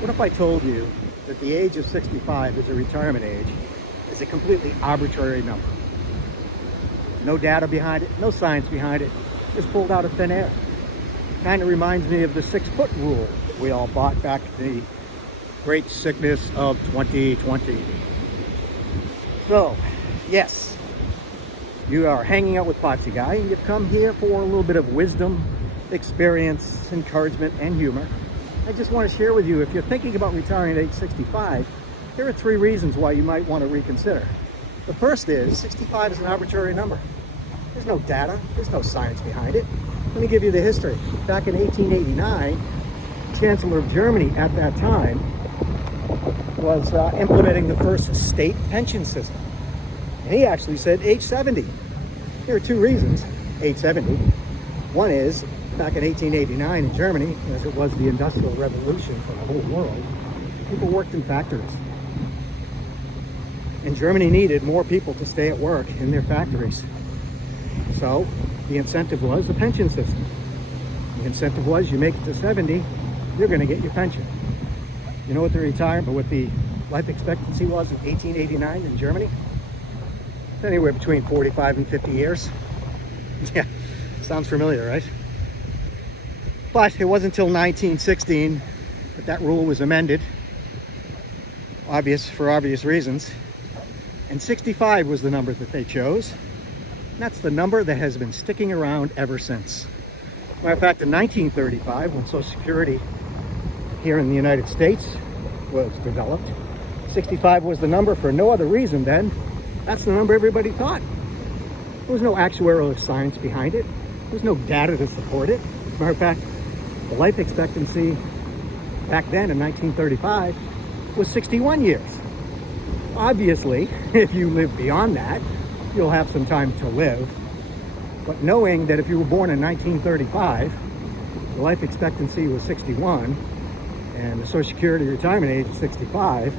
What if I told you that the age of 65 as a retirement age is a completely arbitrary number? No data behind it, no science behind it, just pulled out of thin air. Kind of reminds me of the 6-foot rule that we all bought back in the great sickness of 2020. So, yes, you are hanging out with Popsie Guy, and you've come here for a little bit of wisdom, experience, encouragement, and humor. I just want to share with you, if you're thinking about retiring at age 65, here are 3 reasons why you might want to reconsider. The first is 65 is an arbitrary number. There's no data, there's no science behind it. Let me give you the history. Back in 1889, Chancellor of Germany at that time was implementing the first state pension system. And he actually said age 70. Here are 2 reasons, age 70. One is, back in 1889 in Germany, as it was the Industrial Revolution for the whole world, people worked in factories. And Germany needed more people to stay at work in their factories. So the incentive was the pension system. The incentive was you make it to 70, you're going to get your pension. You know what the life expectancy was in 1889 in Germany? It's anywhere between 45 and 50 years. Yeah, sounds familiar, right? But it wasn't until 1916 that that rule was amended, for obvious reasons. And 65 was the number that they chose. And that's the number that has been sticking around ever since. Matter of fact, in 1935, when Social Security here in the United States was developed, 65 was the number for no other reason then. That's the number everybody thought. There was no actuarial science behind it. There was no data to support it. Matter of fact, the life expectancy back then in 1935 was 61 years. Obviously, if you live beyond that, you'll have some time to live. But knowing that if you were born in 1935, the life expectancy was 61, and the Social Security retirement age is 65,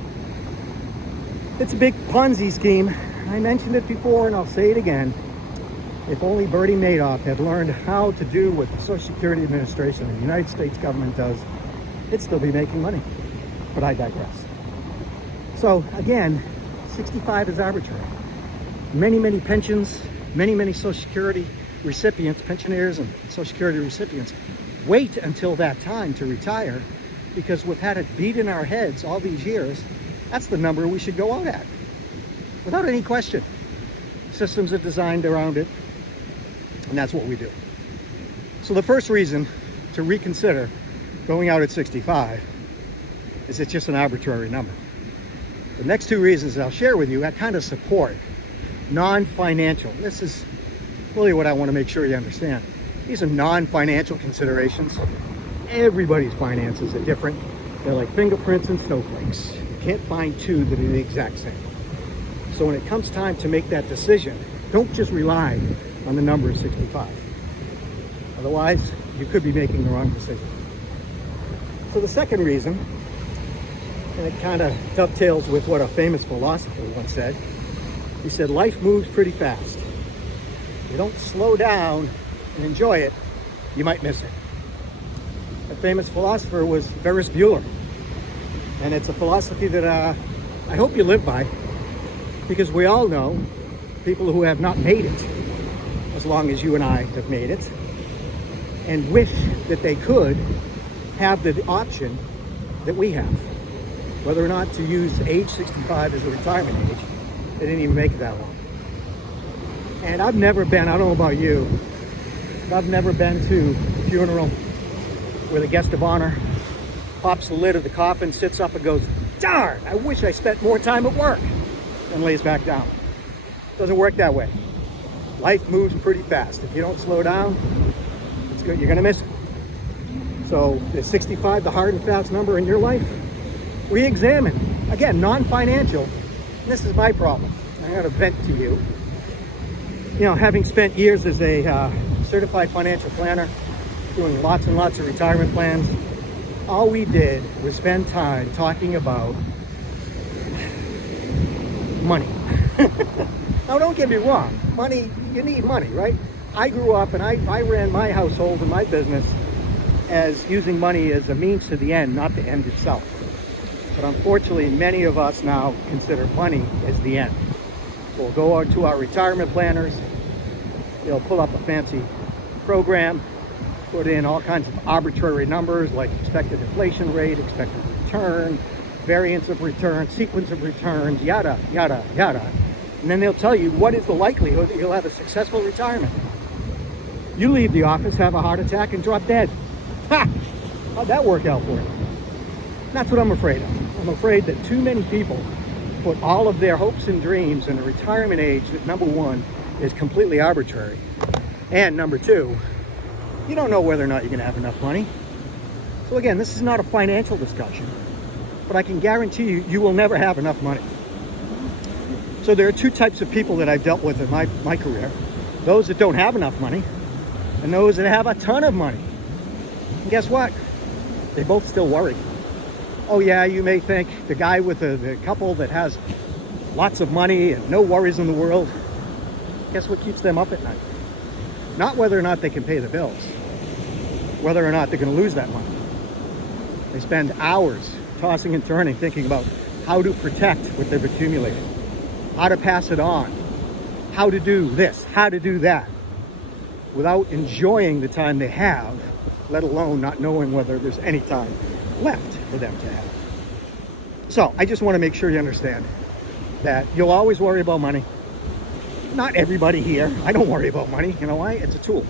it's a big Ponzi scheme. I mentioned it before and I'll say it again. If only Bernie Madoff had learned how to do what the Social Security Administration and the United States government does, it'd still be making money. But I digress. So again, 65 is arbitrary. Many pensions, many Social Security recipients, pensioners and Social Security recipients, wait until that time to retire because we've had it beat in our heads all these years. That's the number we should go out at, without any question. Systems are designed around it, and that's what we do. So the first reason to reconsider going out at 65 is it's just an arbitrary number. The next 2 reasons I'll share with you, I kind of support non-financial. This is really what I want to make sure you understand. These are non-financial considerations. Everybody's finances are different. They're like fingerprints and snowflakes. You can't find 2 that are the exact same. So when it comes time to make that decision, don't just rely on the number of 65. Otherwise, you could be making the wrong decision. So the second reason, and it kind of dovetails with what a famous philosopher once said. He said, life moves pretty fast. If you don't slow down and enjoy it, you might miss it. A famous philosopher was Ferris Bueller. And it's a philosophy that I hope you live by, because we all know people who have not made it as long as you and I have made it, and wish that they could have the option that we have. Whether or not to use age 65 as a retirement age, they didn't even make it that long. And I've never been, I don't know about you, but I've never been to a funeral where the guest of honor pops the lid of the coffin, sits up and goes, darn, I wish I spent more time at work, and lays back down. It doesn't work that way. Life moves pretty fast. If you don't slow down, it's good, you're gonna miss it. So is 65 the hard and fast number in your life? Re-examine. Again, non-financial. This is my problem. I got to vent to you. You know, having spent years as a certified financial planner, doing lots and lots of retirement plans, all we did was spend time talking about money. Now, don't get me wrong. Money, you need money, right? I grew up and I ran my household and my business as using money as a means to the end, not the end itself. But unfortunately, many of us now consider money as the end. So we'll go out to our retirement planners. They'll pull up a fancy program, put in all kinds of arbitrary numbers like expected inflation rate, expected return, variance of return, sequence of returns, yada, yada, yada. And then they'll tell you what is the likelihood that you'll have a successful retirement. You leave the office, have a heart attack, and drop dead. Ha! How'd that work out for you? That's what I'm afraid of. I'm afraid that too many people put all of their hopes and dreams in a retirement age that, number one, is completely arbitrary. And number two, you don't know whether or not you're going to have enough money. So again, this is not a financial discussion, but I can guarantee you, you will never have enough money. So there are two types of people that I've dealt with in my career. Those that don't have enough money and those that have a ton of money. And guess what? They both still worry. Oh yeah, you may think the guy with the couple that has lots of money and no worries in the world, guess what keeps them up at night? Not whether or not they can pay the bills, whether or not they're going to lose that money. They spend hours tossing and turning thinking about how to protect what they've accumulated, how to pass it on, how to do this, how to do that, without enjoying the time they have, let alone not knowing whether there's any time left for them to have. So I just want to make sure you understand that you'll always worry about money. Not everybody here. I don't worry about money. You know why? It's a tool.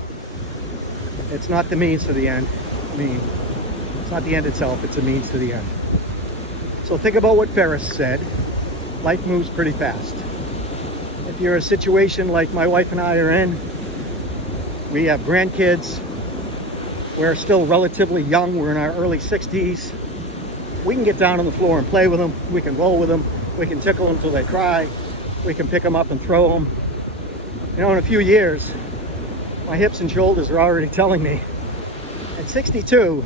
It's not the means to the end. It's not the end itself. It's a means to the end. So think about what Ferris said. Life moves pretty fast. If you're in a situation like my wife and I are in, we have grandkids, we're still relatively young, we're in our early 60s, we can get down on the floor and play with them, we can roll with them, we can tickle them till they cry, we can pick them up and throw them. You know, in a few years, my hips and shoulders are already telling me, at 62,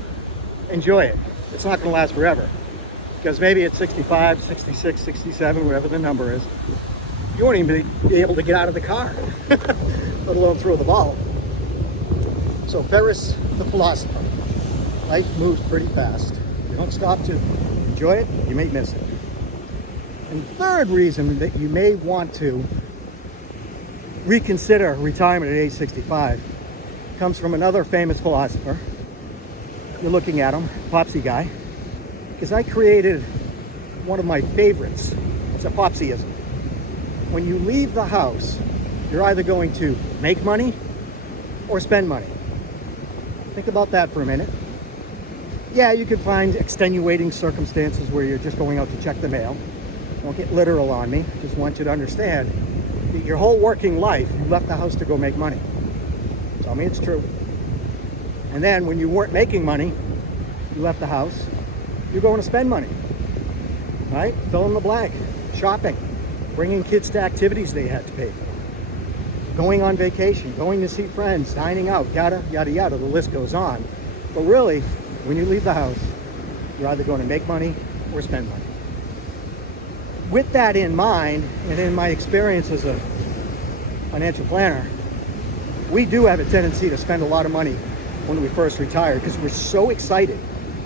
enjoy it. It's not going to last forever. Because maybe at 65, 66, 67, whatever the number is, you won't even be able to get out of the car, let alone throw the ball. So Ferris, the philosopher, life moves pretty fast. If you don't stop to enjoy it, you may miss it. And the third reason that you may want to reconsider retirement at age 65 comes from another famous philosopher. You're looking at him, Popsie guy, because I created one of my favorites. It's a Popsieism. When you leave the house, you're either going to make money or spend money. Think about that for a minute. Yeah, you could find extenuating circumstances where you're just going out to check the mail. Don't get literal on me. Just want you to understand that your whole working life, you left the house to go make money. Tell me it's true. And then when you weren't making money, you left the house, you're going to spend money. Right? Fill in the blank. Shopping. Bringing kids to activities they had to pay for. Going on vacation, going to see friends, dining out, yada, yada, yada, the list goes on. But really, when you leave the house, you're either going to make money or spend money. With that in mind, and in my experience as a financial planner, we do have a tendency to spend a lot of money when we first retire because we're so excited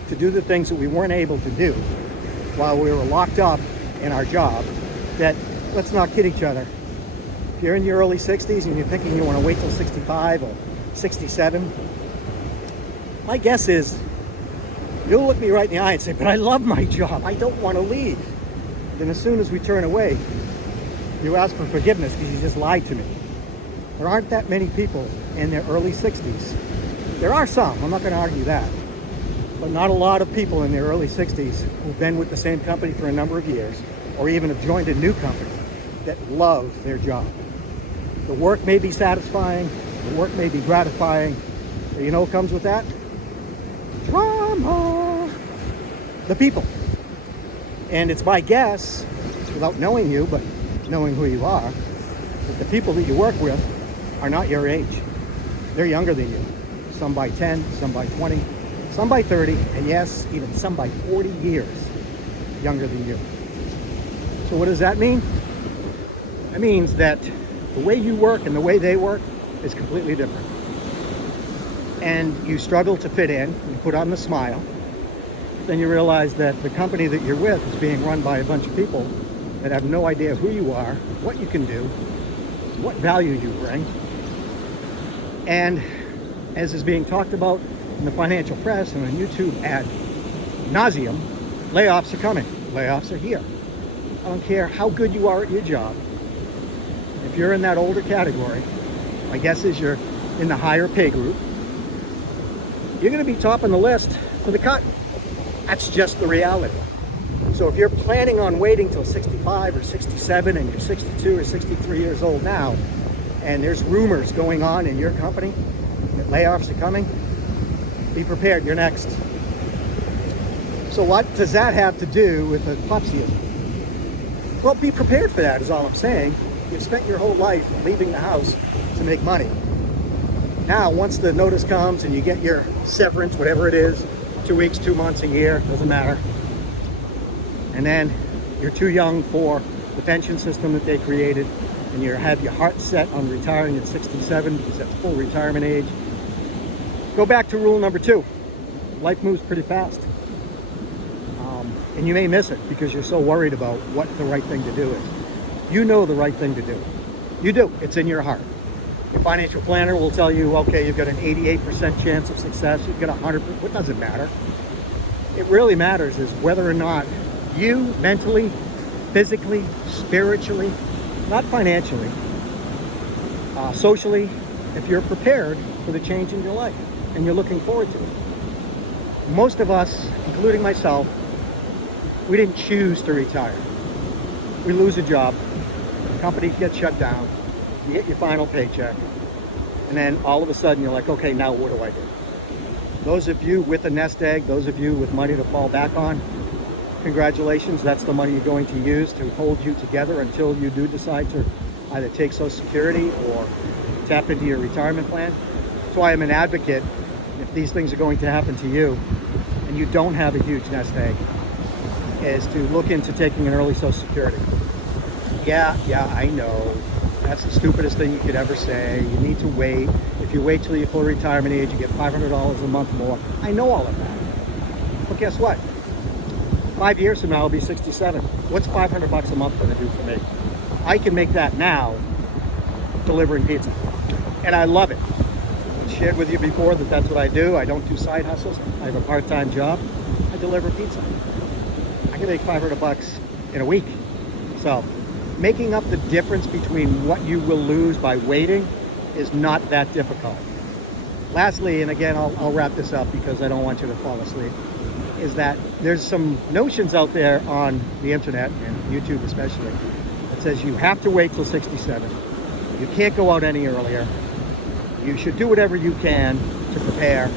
to do the things that we weren't able to do while we were locked up in our job that, let's not kid each other. If you're in your early 60s and you're thinking you want to wait till 65 or 67, my guess is you'll look me right in the eye and say, but I love my job. I don't want to leave. Then as soon as we turn away, you ask for forgiveness because you just lied to me. There aren't that many people in their early 60s. There are some, I'm not going to argue that. But not a lot of people in their early 60s who've been with the same company for a number of years or even have joined a new company that love their job. The work may be satisfying, the work may be gratifying, but you know what comes with that? Drama. The people. And it's my guess, without knowing you, but knowing who you are, that the people that you work with are not your age. They're younger than you. Some by 10, some by 20, some by 30, and yes, even some by 40 years younger than you. So what does that mean? It means that the way you work and the way they work is completely different. And you struggle to fit in, you put on the smile, then you realize that the company that you're with is being run by a bunch of people that have no idea who you are, what you can do, what value you bring. And as is being talked about in the financial press and on YouTube ad nauseum, layoffs are coming. Layoffs are here. I don't care how good you are at your job. If you're in that older category, my guess is you're in the higher pay group, you're going to be topping the list for the cut. That's just the reality. So if you're planning on waiting till 65 or 67 and you're 62 or 63 years old now, and there's rumors going on in your company that layoffs are coming, be prepared, you're next. So what does that have to do with a Popsie? Well, be prepared for that is all I'm saying. You've spent your whole life leaving the house to make money. Now, once the notice comes and you get your severance, whatever it is, 2 weeks, 2 months, a year, doesn't matter. And then you're too young for the pension system that they created, and you have your heart set on retiring at 67 because that's full retirement age. Go back to rule number 2. Life moves pretty fast. And you may miss it because you're so worried about what the right thing to do is. You know the right thing to do. You do. It's in your heart. Your financial planner will tell you, okay, you've got an 88% chance of success. You've got 100%. What does it matter? It really matters is whether or not you mentally, physically, spiritually, not financially, socially, if you're prepared for the change in your life and you're looking forward to it. Most of us, including myself, we didn't choose to retire. We lose a job, the company gets shut down, you get your final paycheck, and then all of a sudden you're like, okay, now what do I do? Those of you with a nest egg, those of you with money to fall back on, congratulations, that's the money you're going to use to hold you together until you do decide to either take Social Security or tap into your retirement plan. That's why I'm an advocate, if these things are going to happen to you and you don't have a huge nest egg, is to look into taking an early Social Security. Yeah, I know. That's the stupidest thing you could ever say. You need to wait. If you wait till your full retirement age, you get $500 a month more. I know all of that. But guess what? 5 years from now, I'll be 67. What's $500 a month going to do for me? I can make that now delivering pizza. And I love it. I've shared with you before that that's what I do. I don't do side hustles. I have a part-time job. I deliver pizza. I can make $500 in a week. So making up the difference between what you will lose by waiting is not that difficult. Lastly, and again, I'll wrap this up because I don't want you to fall asleep, is that there's some notions out there on the internet and YouTube especially that says you have to wait till 67. You can't go out any earlier. You should do whatever you can to prepare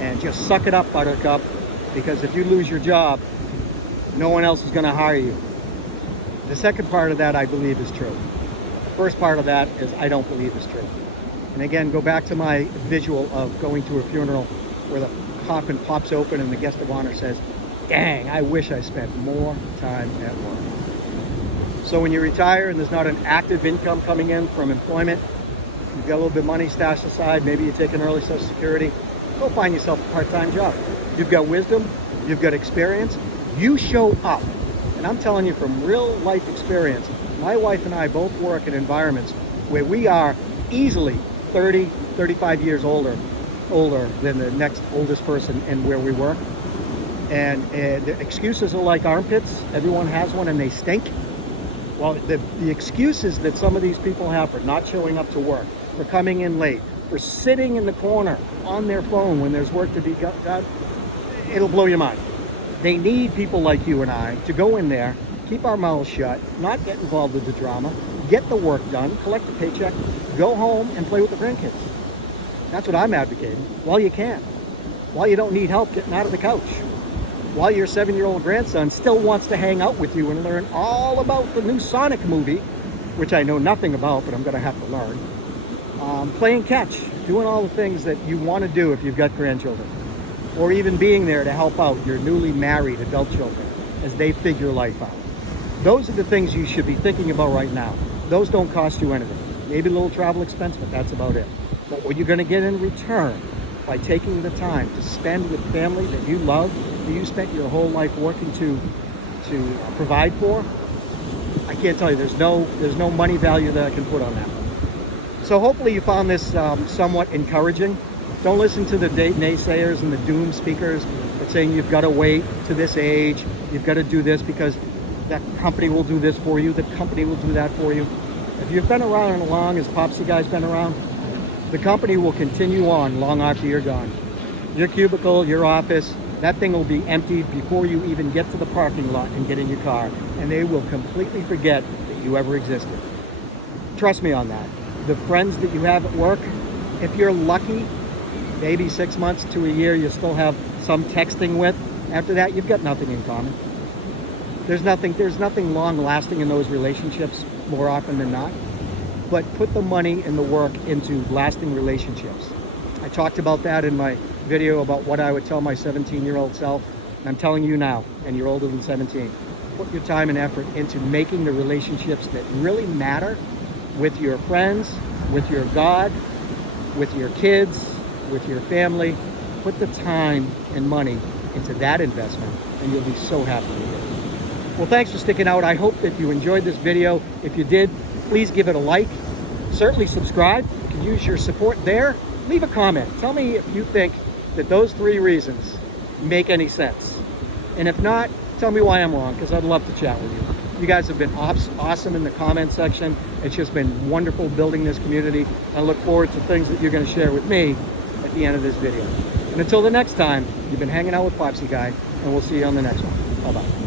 and just suck it up, buttercup, because if you lose your job, no one else is going to hire you. The second part of that, I believe, is true. The first part of that is I don't believe is true. And again, go back to my visual of going to a funeral where the coffin pops open and the guest of honor says, dang, I wish I spent more time at work. So when you retire and there's not an active income coming in from employment, you've got a little bit of money stashed aside, maybe you take an early Social Security, go find yourself a part-time job. You've got wisdom, you've got experience, you show up. And I'm telling you from real life experience, my wife and I both work in environments where we are easily 30, 35 years older than the next oldest person in where we work. And the excuses are like armpits. Everyone has one and they stink. Well, the excuses that some of these people have for not showing up to work, for coming in late, for sitting in the corner on their phone when there's work to be done, it'll blow your mind. They need people like you and I to go in there, keep our mouths shut, not get involved with the drama, get the work done, collect the paycheck, go home and play with the grandkids. That's what I'm advocating, while you can. While you don't need help getting out of the couch. While your 7-year-old grandson still wants to hang out with you and learn all about the new Sonic movie, which I know nothing about, but I'm going to have to learn. Playing catch, doing all the things that you want to do if you've got grandchildren. Or even being there to help out your newly married adult children as they figure life out. Those are the things you should be thinking about right now. Those don't cost you anything. Maybe a little travel expense, but that's about it. But what you're going to get in return by taking the time to spend with family that you love that you spent your whole life working to provide for, I can't tell you, there's no money value that I can put on that. So hopefully you found this somewhat encouraging. Don't listen to the naysayers and the doom speakers that saying you've got to wait to this age, you've got to do this because that company will do this for you, the company will do that for you. If you've been around as long as Popsie guy's been around, the company will continue on long after you're gone. Your cubicle, your office, that thing will be emptied before you even get to the parking lot and get in your car, and they will completely forget that you ever existed. Trust me on that. The friends that you have at work, if you're lucky, maybe 6 months to a year, you still have some texting with. After that, you've got nothing in common. There's nothing long lasting in those relationships more often than not. But put the money and the work into lasting relationships. I talked about that in my video about what I would tell my 17-year-old self. And I'm telling you now, and you're older than 17, put your time and effort into making the relationships that really matter with your friends, with your God, with your kids, with your family. Put the time and money into that investment, and you'll be so happy with it. Well, thanks for sticking out. I hope that you enjoyed this video. If you did, please give it a like. Certainly subscribe. You can use your support there. Leave a comment. Tell me if you think that those 3 reasons make any sense. And if not, tell me why I'm wrong, because I'd love to chat with you. You guys have been awesome in the comment section. It's just been wonderful building this community. I look forward to things that you're going to share with me at the end of this video. And until the next time, you've been hanging out with Popsie Guy, and we'll see you on the next one. Bye-bye.